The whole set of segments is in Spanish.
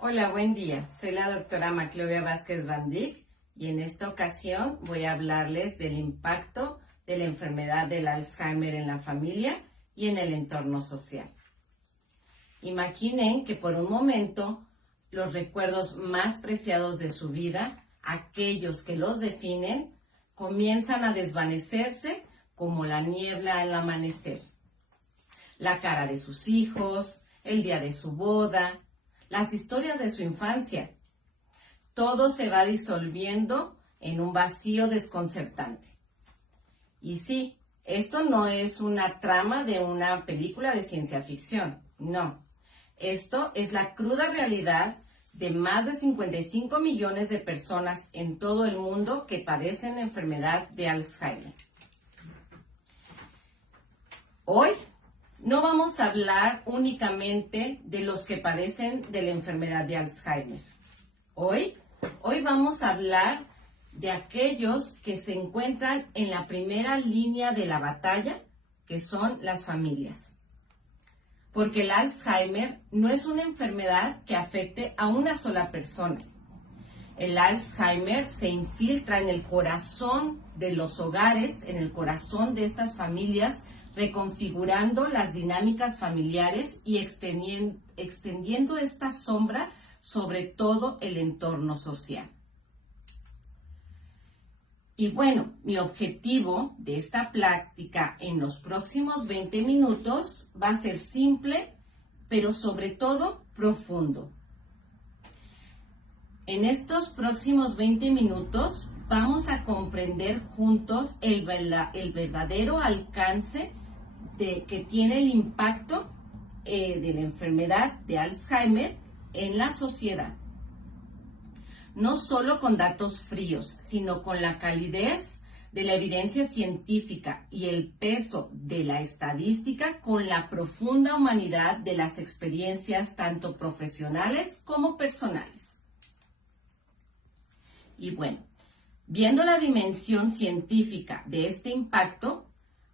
Hola, buen día. Soy la doctora Maclovia Vázquez Van Dyck y en esta ocasión voy a hablarles del impacto de la enfermedad del Alzheimer en la familia y en el entorno social. Imaginen que por un momento los recuerdos más preciados de su vida, aquellos que los definen, comienzan a desvanecerse como la niebla al amanecer. La cara de sus hijos, el día de su boda, las historias de su infancia. Todo se va disolviendo en un vacío desconcertante. Y sí, esto no es una trama de una película de ciencia ficción, no. Esto es la cruda realidad de más de 55 millones de personas en todo el mundo que padecen la enfermedad de Alzheimer. Hoy no vamos a hablar únicamente de los que padecen de la enfermedad de Alzheimer. Hoy vamos a hablar de aquellos que se encuentran en la primera línea de la batalla, que son las familias. Porque el Alzheimer no es una enfermedad que afecte a una sola persona. El Alzheimer se infiltra en el corazón de los hogares, en el corazón de estas familias, reconfigurando las dinámicas familiares y extendiendo esta sombra sobre todo el entorno social. Y bueno, mi objetivo de esta plática en los próximos 20 minutos va a ser simple, pero sobre todo profundo. En estos próximos 20 minutos vamos a comprender juntos el verdadero alcance que tiene el impacto de la enfermedad de Alzheimer en la sociedad. No solo con datos fríos, sino con la calidez de la evidencia científica y el peso de la estadística con la profunda humanidad de las experiencias tanto profesionales como personales. Y bueno, viendo la dimensión científica de este impacto,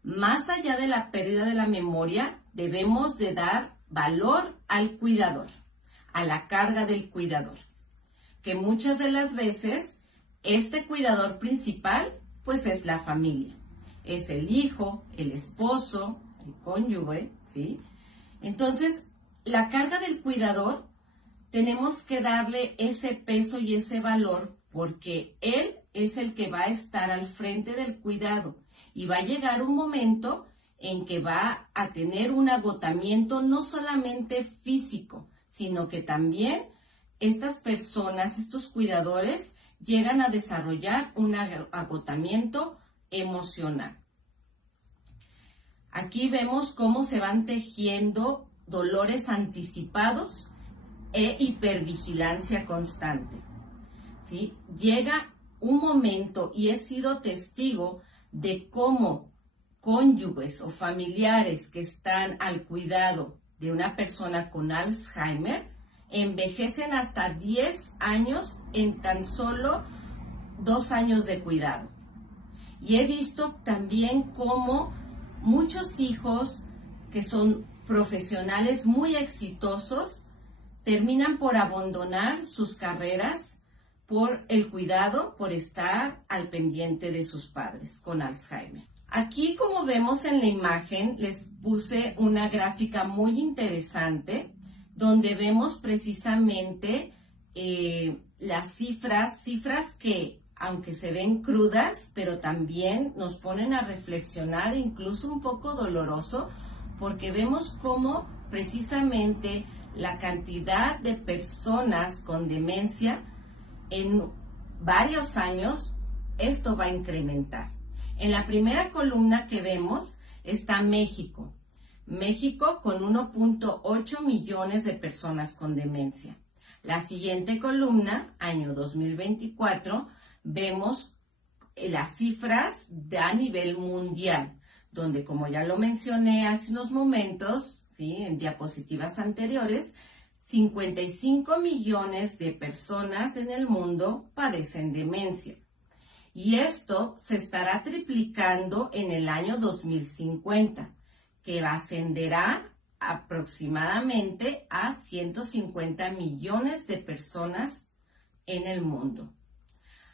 más allá de la pérdida de la memoria, debemos de dar valor al cuidador, a la carga del cuidador, que muchas de las veces este cuidador principal pues es la familia, es el hijo, el esposo, el cónyuge, ¿sí? Entonces, la carga del cuidador tenemos que darle ese peso y ese valor porque él es el que va a estar al frente del cuidado y va a llegar un momento en que va a tener un agotamiento no solamente físico, sino que también estas personas, estos cuidadores, llegan a desarrollar un agotamiento emocional. Aquí vemos cómo se van tejiendo dolores anticipados e hipervigilancia constante, ¿sí? Llega un momento y he sido testigo de cómo cónyuges o familiares que están al cuidado de una persona con Alzheimer envejecen hasta 10 años en tan solo 2 años de cuidado. Y he visto también cómo muchos hijos que son profesionales muy exitosos terminan por abandonar sus carreras por el cuidado, por estar al pendiente de sus padres con Alzheimer. Aquí, como vemos en la imagen, les puse una gráfica muy interesante donde vemos precisamente las cifras que, aunque se ven crudas, pero también nos ponen a reflexionar, incluso un poco doloroso, porque vemos cómo precisamente la cantidad de personas con demencia en varios años, esto va a incrementar. En la primera columna que vemos está México. México con 1.8 millones de personas con demencia. La siguiente columna, año 2024, vemos las cifras a nivel mundial, donde, como ya lo mencioné hace unos momentos, ¿sí?, en diapositivas anteriores, 55 millones de personas en el mundo padecen demencia. Y esto se estará triplicando en el año 2050, que ascenderá aproximadamente a 150 millones de personas en el mundo,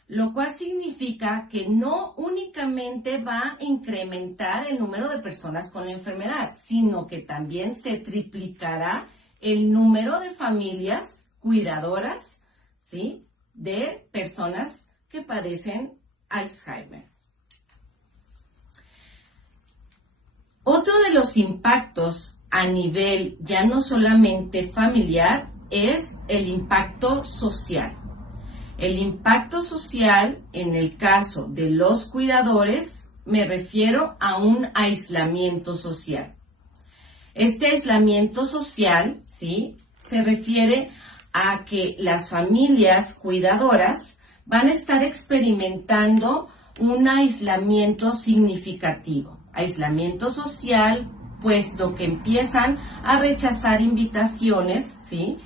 lo cual significa que no únicamente va a incrementar el número de personas con la enfermedad, sino que también se triplicará el número de familias cuidadoras, ¿sí?, de personas que padecen Alzheimer. Otro de los impactos a nivel ya no solamente familiar es el impacto social. El impacto social, en el caso de los cuidadores, me refiero a un aislamiento social. Este aislamiento social, ¿sí?, se refiere a que las familias cuidadoras van a estar experimentando un aislamiento significativo. Aislamiento social, puesto que empiezan a rechazar invitaciones, ¿sí?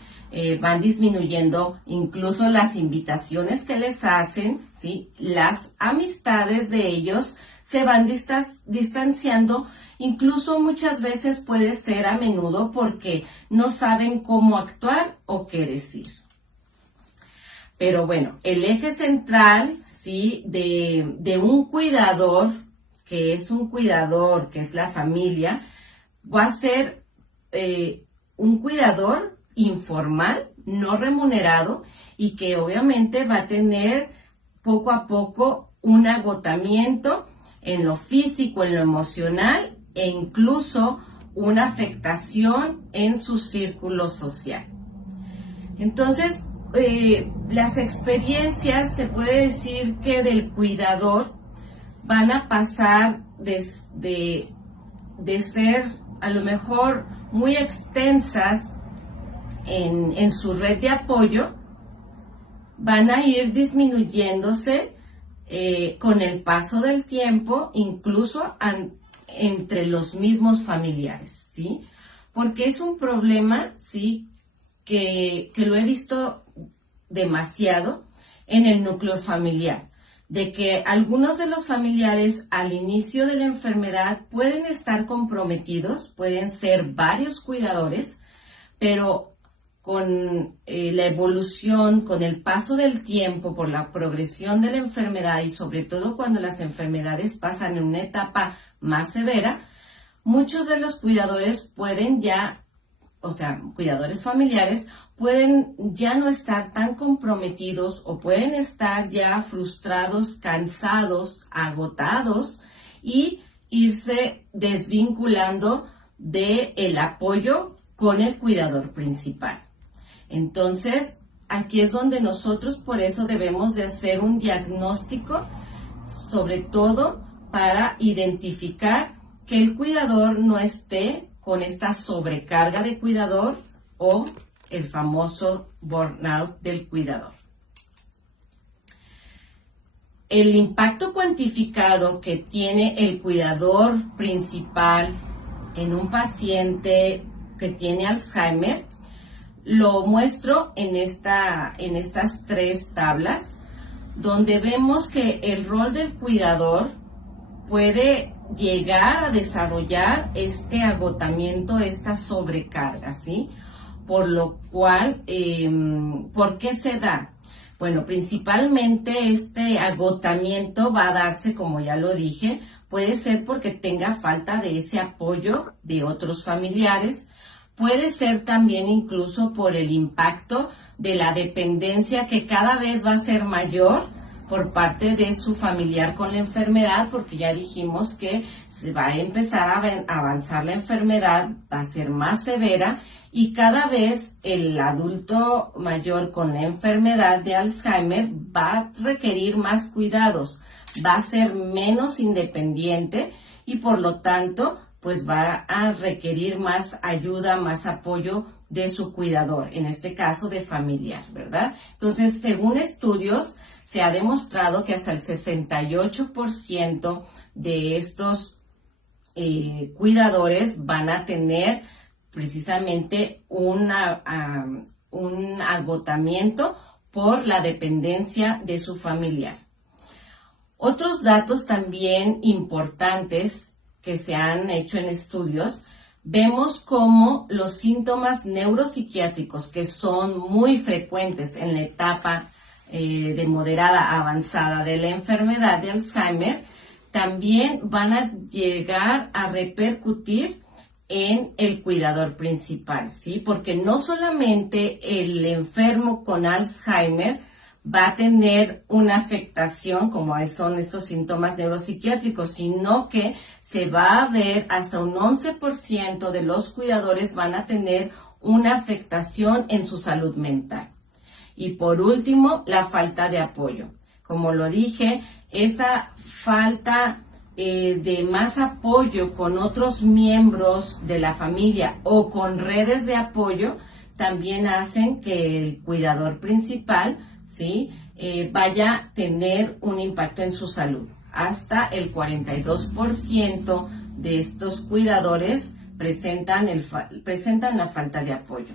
Van disminuyendo incluso las invitaciones que les hacen, ¿sí? Las amistades de ellos se van distanciando, incluso muchas veces puede ser a menudo porque no saben cómo actuar o qué decir. Pero bueno, el eje central, ¿sí?, de un cuidador, que es un cuidador, que es la familia, va a ser un cuidador informal, no remunerado, y que obviamente va a tener poco a poco un agotamiento en lo físico, en lo emocional e incluso una afectación en su círculo social. Entonces, las experiencias, se puede decir que del cuidador van a pasar de ser a lo mejor muy extensas en su red de apoyo, van a ir disminuyéndose con el paso del tiempo, incluso entre los mismos familiares, ¿sí? Porque es un problema, ¿sí?, que lo he visto demasiado en el núcleo familiar, de que algunos de los familiares al inicio de la enfermedad pueden estar comprometidos, pueden ser varios cuidadores, pero con la evolución, con el paso del tiempo, por la progresión de la enfermedad y sobre todo cuando las enfermedades pasan en una etapa más severa, muchos de los cuidadores pueden ya, o sea, cuidadores familiares, pueden ya no estar tan comprometidos o pueden estar ya frustrados, cansados, agotados y irse desvinculando del apoyo con el cuidador principal. Entonces, aquí es donde nosotros por eso debemos de hacer un diagnóstico, sobre todo para identificar que el cuidador no esté con esta sobrecarga de cuidador o el famoso burnout del cuidador. El impacto cuantificado que tiene el cuidador principal en un paciente que tiene Alzheimer lo muestro en estas tres tablas, donde vemos que el rol del cuidador puede llegar a desarrollar este agotamiento, esta sobrecarga, ¿sí? Por lo cual, ¿por qué se da? Bueno, principalmente este agotamiento va a darse, como ya lo dije, puede ser porque tenga falta de ese apoyo de otros familiares, puede ser también incluso por el impacto de la dependencia que cada vez va a ser mayor por parte de su familiar con la enfermedad, porque ya dijimos que se va a empezar a avanzar la enfermedad, va a ser más severa y cada vez el adulto mayor con la enfermedad de Alzheimer va a requerir más cuidados, va a ser menos independiente y por lo tanto pues va a requerir más ayuda, más apoyo de su cuidador, en este caso de familiar, ¿verdad? Entonces, según estudios, se ha demostrado que hasta el 68% de estos cuidadores van a tener precisamente un agotamiento por la dependencia de su familiar. Otros datos también importantes que se han hecho en estudios vemos cómo los síntomas neuropsiquiátricos, que son muy frecuentes en la etapa de moderada a avanzada de la enfermedad de Alzheimer, también van a llegar a repercutir en el cuidador principal, ¿sí? Porque no solamente el enfermo con Alzheimer va a tener una afectación, como son estos síntomas neuropsiquiátricos, sino que se va a ver hasta un 11% de los cuidadores van a tener una afectación en su salud mental. Y por último, la falta de apoyo. Como lo dije, esa falta de más apoyo con otros miembros de la familia o con redes de apoyo también hacen que el cuidador principal, ¿sí?, vaya a tener un impacto en su salud. Hasta el 42% de estos cuidadores presentan la falta de apoyo.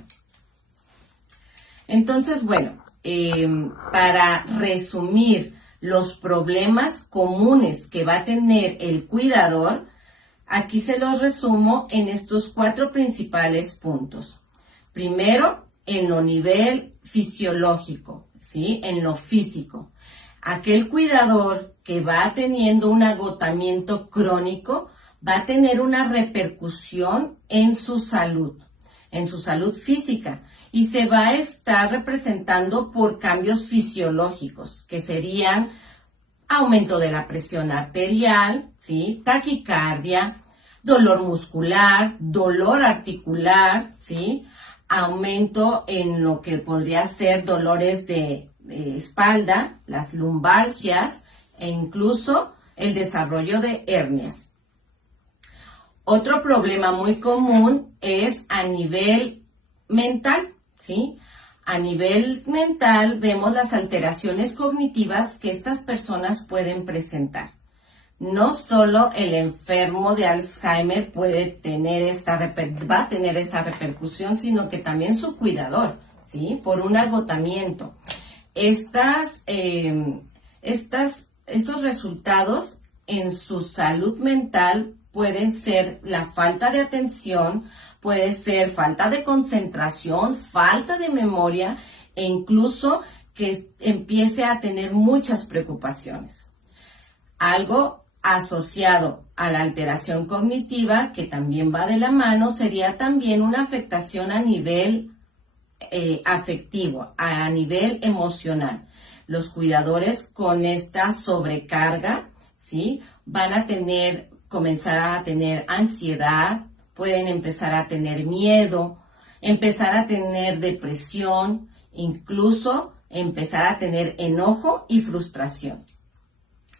Entonces, bueno, para resumir los problemas comunes que va a tener el cuidador, aquí se los resumo en estos 4 principales puntos. Primero, en lo nivel fisiológico, ¿sí? En lo físico. Aquel cuidador que va teniendo un agotamiento crónico va a tener una repercusión en su salud física, y se va a estar representando por cambios fisiológicos, que serían aumento de la presión arterial, ¿sí?, taquicardia, dolor muscular, dolor articular, ¿sí?, aumento en lo que podría ser dolores de espalda, las lumbalgias e incluso el desarrollo de hernias. Otro problema muy común es a nivel mental, ¿sí? A nivel mental vemos las alteraciones cognitivas que estas personas pueden presentar. No solo el enfermo de Alzheimer puede tener va a tener esa repercusión, sino que también su cuidador, ¿sí?, por un agotamiento. Estos resultados en su salud mental pueden ser la falta de atención, puede ser falta de concentración, falta de memoria e incluso que empiece a tener muchas preocupaciones. Algo asociado a la alteración cognitiva, que también va de la mano, sería también una afectación a nivel afectivo, a nivel emocional. Los cuidadores con esta sobrecarga, ¿sí?, van a comenzar a tener ansiedad, pueden empezar a tener miedo, empezar a tener depresión, incluso empezar a tener enojo y frustración.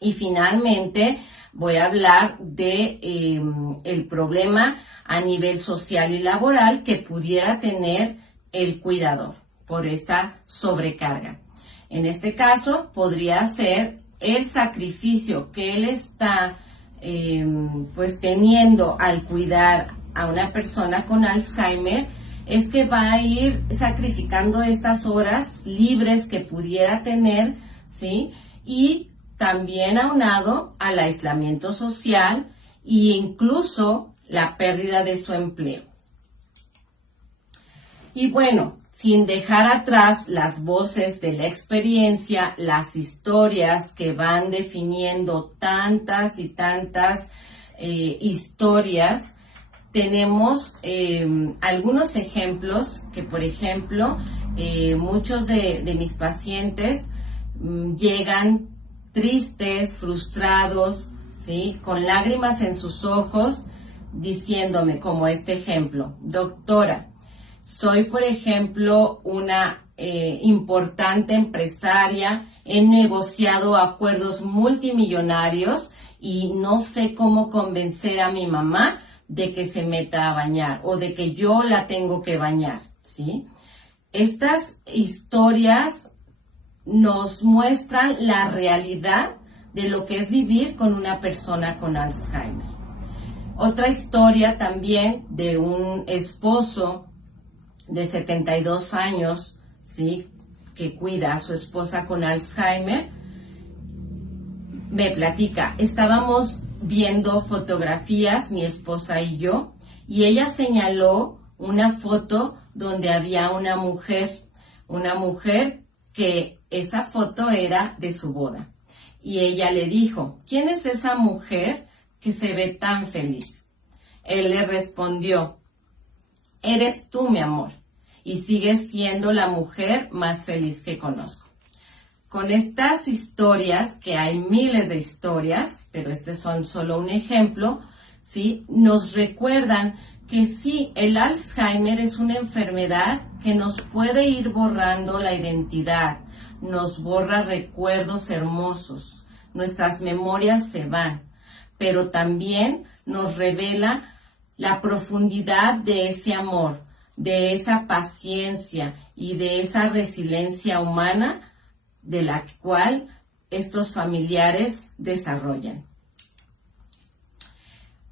Y finalmente voy a hablar de el problema a nivel social y laboral que pudiera tener el cuidador por esta sobrecarga. En este caso podría ser el sacrificio que él está teniendo al cuidar a una persona con Alzheimer, es que va a ir sacrificando estas horas libres que pudiera tener, ¿sí? Y también aunado al aislamiento social e incluso la pérdida de su empleo. Y bueno, sin dejar atrás las voces de la experiencia, las historias que van definiendo tantas y tantas historias, tenemos algunos ejemplos que, por ejemplo, muchos de mis pacientes llegan tristes, frustrados, ¿sí?, con lágrimas en sus ojos, diciéndome, como este ejemplo: doctora, soy, por ejemplo, una importante empresaria, he negociado acuerdos multimillonarios y no sé cómo convencer a mi mamá de que se meta a bañar o de que yo la tengo que bañar, ¿sí? Estas historias nos muestran la realidad de lo que es vivir con una persona con Alzheimer. Otra historia también de un esposo de 72 años, ¿sí?, que cuida a su esposa con Alzheimer, me platica: estábamos viendo fotografías, mi esposa y yo, y ella señaló una foto donde había una mujer que esa foto era de su boda. Y ella le dijo, ¿quién es esa mujer que se ve tan feliz? Él le respondió, eres tú, mi amor, y sigues siendo la mujer más feliz que conozco. Con estas historias, que hay miles de historias, pero este son solo un ejemplo, ¿sí? Nos recuerdan que sí, el Alzheimer es una enfermedad que nos puede ir borrando la identidad, nos borra recuerdos hermosos, nuestras memorias se van, pero también nos revela la profundidad de ese amor, de esa paciencia y de esa resiliencia humana de la cual estos familiares desarrollan.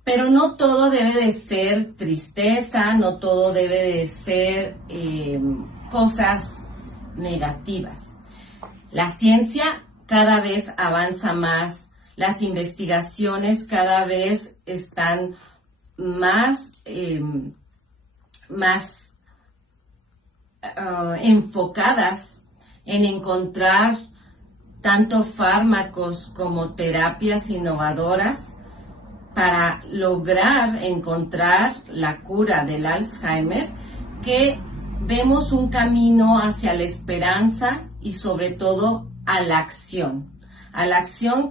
Pero no todo debe de ser tristeza, no todo debe de ser cosas negativas. La ciencia cada vez avanza más, las investigaciones cada vez están más enfocadas en encontrar tanto fármacos como terapias innovadoras para lograr encontrar la cura del Alzheimer, que vemos un camino hacia la esperanza y sobre todo a la acción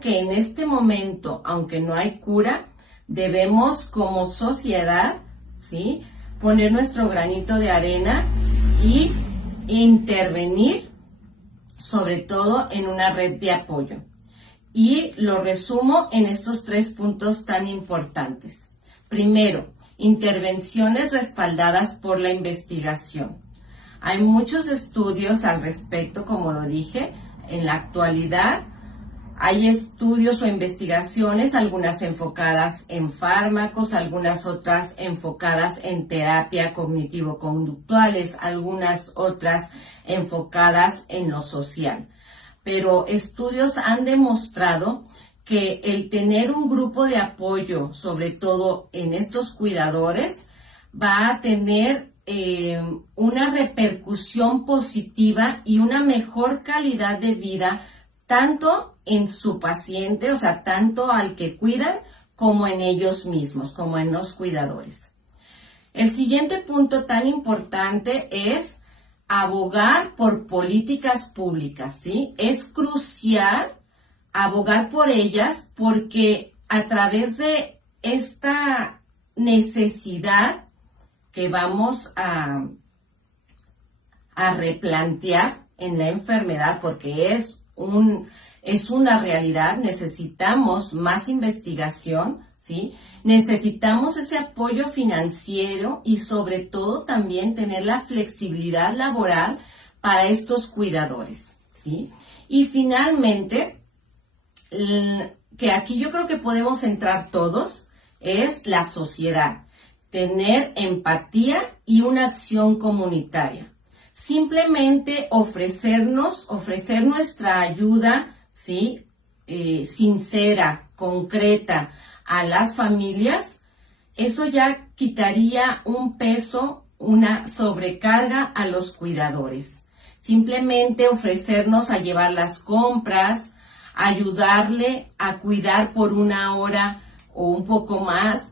que en este momento, aunque no hay cura, debemos como sociedad, ¿sí?, poner nuestro granito de arena y intervenir, sobre todo en una red de apoyo. Y lo resumo en estos 3 puntos tan importantes. Primero, intervenciones respaldadas por la investigación. Hay muchos estudios al respecto, como lo dije. En la actualidad hay estudios o investigaciones, algunas enfocadas en fármacos, algunas otras enfocadas en terapia cognitivo-conductuales, algunas otras enfocadas en lo social. Pero estudios han demostrado que el tener un grupo de apoyo, sobre todo en estos cuidadores, va a tener una repercusión positiva y una mejor calidad de vida, tanto en su paciente, o sea, tanto al que cuidan, como en ellos mismos, como en los cuidadores. El siguiente punto tan importante es abogar por políticas públicas, ¿sí? Es crucial abogar por ellas porque a través de esta necesidad que vamos a replantear en la enfermedad, porque es una realidad, necesitamos más investigación, ¿sí? Necesitamos ese apoyo financiero y sobre todo también tener la flexibilidad laboral para estos cuidadores, ¿sí? Y finalmente, que aquí yo creo que podemos entrar todos, es la sociedad. Tener empatía y una acción comunitaria. Simplemente ofrecer nuestra ayuda, ¿sí?, sincera, concreta a las familias, eso ya quitaría un peso, una sobrecarga a los cuidadores. Simplemente ofrecernos a llevar las compras, ayudarle a cuidar por 1 hora o un poco más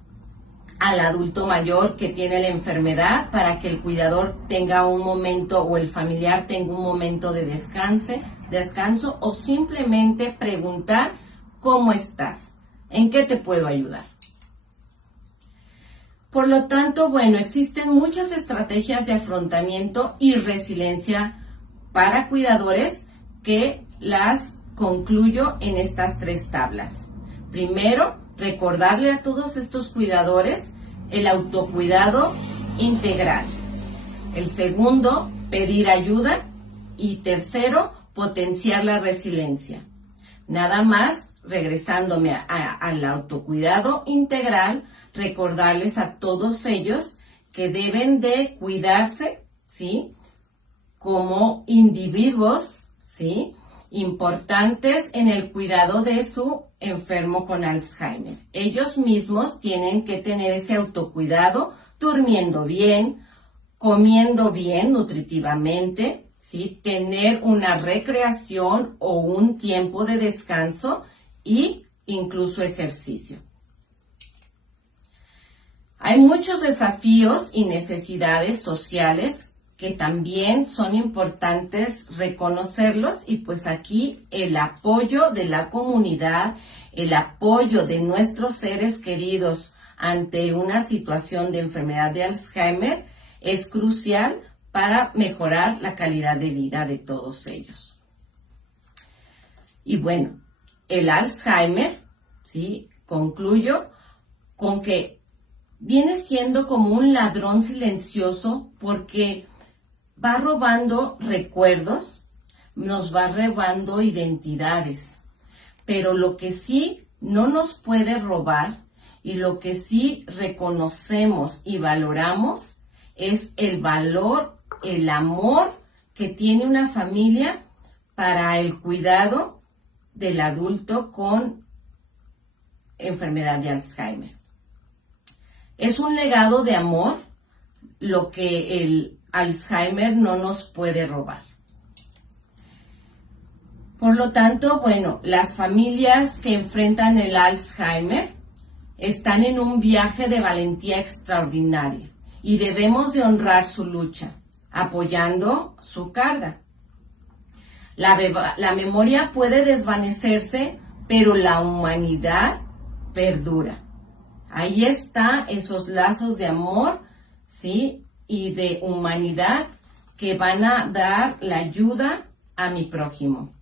al adulto mayor que tiene la enfermedad, para que el cuidador tenga un momento o el familiar tenga un momento de descanso, o simplemente preguntar ¿cómo estás? ¿En qué te puedo ayudar? Por lo tanto, bueno, existen muchas estrategias de afrontamiento y resiliencia para cuidadores que las concluyo en estas 3 tablas. Primero, recordarle a todos estos cuidadores el autocuidado integral. El segundo, pedir ayuda. Y tercero, potenciar la resiliencia. Nada más, regresándome al autocuidado integral, recordarles a todos ellos que deben de cuidarse, ¿sí?, como individuos, ¿sí?, importantes en el cuidado de su enfermo con Alzheimer. Ellos mismos tienen que tener ese autocuidado durmiendo bien, comiendo bien nutritivamente, ¿sí? Tener una recreación o un tiempo de descanso y incluso ejercicio. Hay muchos desafíos y necesidades sociales que también son importantes reconocerlos, y pues aquí el apoyo de la comunidad, el apoyo de nuestros seres queridos ante una situación de enfermedad de Alzheimer es crucial para mejorar la calidad de vida de todos ellos. Y bueno, el Alzheimer, ¿sí? Concluyo con que viene siendo como un ladrón silencioso porque va robando recuerdos, nos va robando identidades, pero lo que sí no nos puede robar y lo que sí reconocemos y valoramos es el valor, el amor que tiene una familia para el cuidado del adulto con enfermedad de Alzheimer. Es un legado de amor lo que el Alzheimer no nos puede robar. Por lo tanto, bueno, las familias que enfrentan el Alzheimer están en un viaje de valentía extraordinaria y debemos de honrar su lucha, apoyando su carga. La memoria puede desvanecerse, pero la humanidad perdura. Ahí está esos lazos de amor, ¿sí? Y de humanidad que van a dar la ayuda a mi prójimo.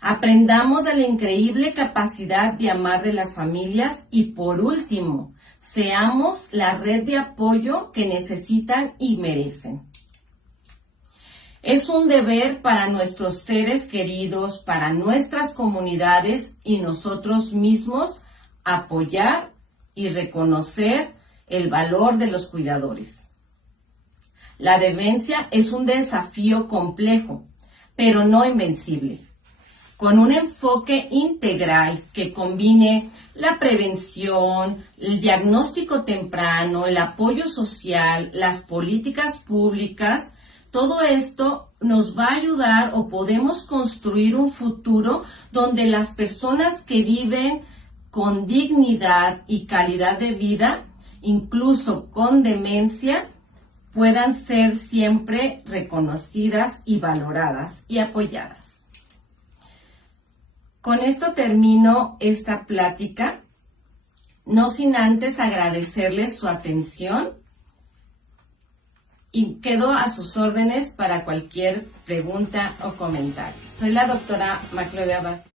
Aprendamos de la increíble capacidad de amar de las familias y, por último, seamos la red de apoyo que necesitan y merecen. Es un deber para nuestros seres queridos, para nuestras comunidades y nosotros mismos apoyar y reconocer el valor de los cuidadores. La demencia es un desafío complejo, pero no invencible. Con un enfoque integral que combine la prevención, el diagnóstico temprano, el apoyo social, las políticas públicas, todo esto nos va a ayudar o podemos construir un futuro donde las personas que viven con dignidad y calidad de vida, incluso con demencia, puedan ser siempre reconocidas y valoradas y apoyadas. Con esto termino esta plática, no sin antes agradecerles su atención y quedo a sus órdenes para cualquier pregunta o comentario. Soy la doctora Maclovia Vázquez.